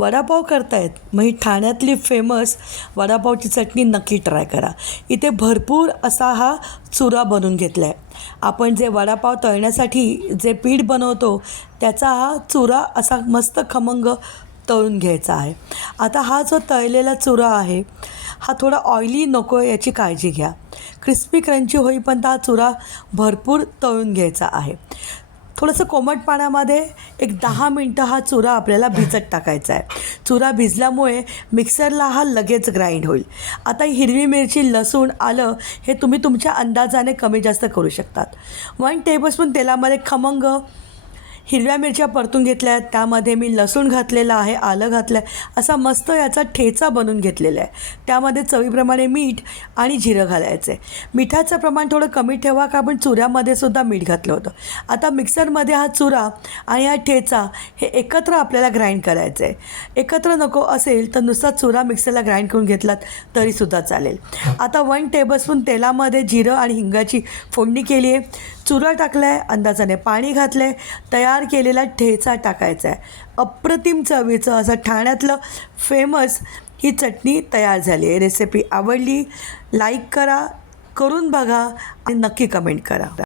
वडापाव करतायत. मग ही ठाण्यातली फेमस वडापावची चटणी नक्की ट्राय करा. इथे भरपूर असा हा चुरा बनवून घेतला आहे आपण जे वडापाव तळण्यासाठी जे पीठ बनवतो त्याचा हा चुरा असा मस्त खमंग तळून घ्यायचा आहे. आता हा जो तळलेला चुरा आहे हा थोडा ऑइली नको याची काळजी घ्या. क्रिस्पी क्रंची होईपर्यंत हा चुरा भरपूर तळून घ्यायचा आहे. थोडंसं कोमट पाण्यामध्ये एक दहा मिनटं हा चुरा आपल्याला भिजत टाकायचा आहे. चुरा भिजल्यामुळे मिक्सरला हा लगेच ग्राइंड होईल. आता हिरवी मिरची लसूण आलं हे तुम्ही तुमच्या अंदाजाने कमी जास्त करू शकतात. वन टेबलस्पून तेलामध्ये खमंग हिरव्या मिरच्या परतून घेतल्या आहेत त्यामध्ये मी लसूण घातलेलं आहे आलं घातलं आहे असा मस्त याचा ठेचा बनवून घेतलेला आहे. त्यामध्ये चवीप्रमाणे मीठ आणि जिरं घालायचं आहे मिठाचं प्रमाण थोडं कमी ठेवा का आपण चुऱ्यामध्ये सुद्धा मीठ घातलं होतं. आता मिक्सरमध्ये हा चुरा आणि हा ठेचा हे एकत्र आपल्याला ग्राइंड करायचं आहे एकत्र नको असेल तर नुसता चुरा मिक्सरला ग्राइंड करून घेतलात तरीसुद्धा चालेल. आता वन टेबलस्पून तेलामध्ये जिरं आणि हिंगाची फोडणी केली आहे चुरा टाकला आहे अंदाजाने पाणी घातलं आहे तयार तयार केलेला ठेचा टाकायचा आहे. अप्रतिम चवीचं असं ठाण्यातलं फेमस ही चटणी तयार झाली आहे. रेसिपी आवडली लाईक करा करून बघा आणि नक्की कमेंट करा.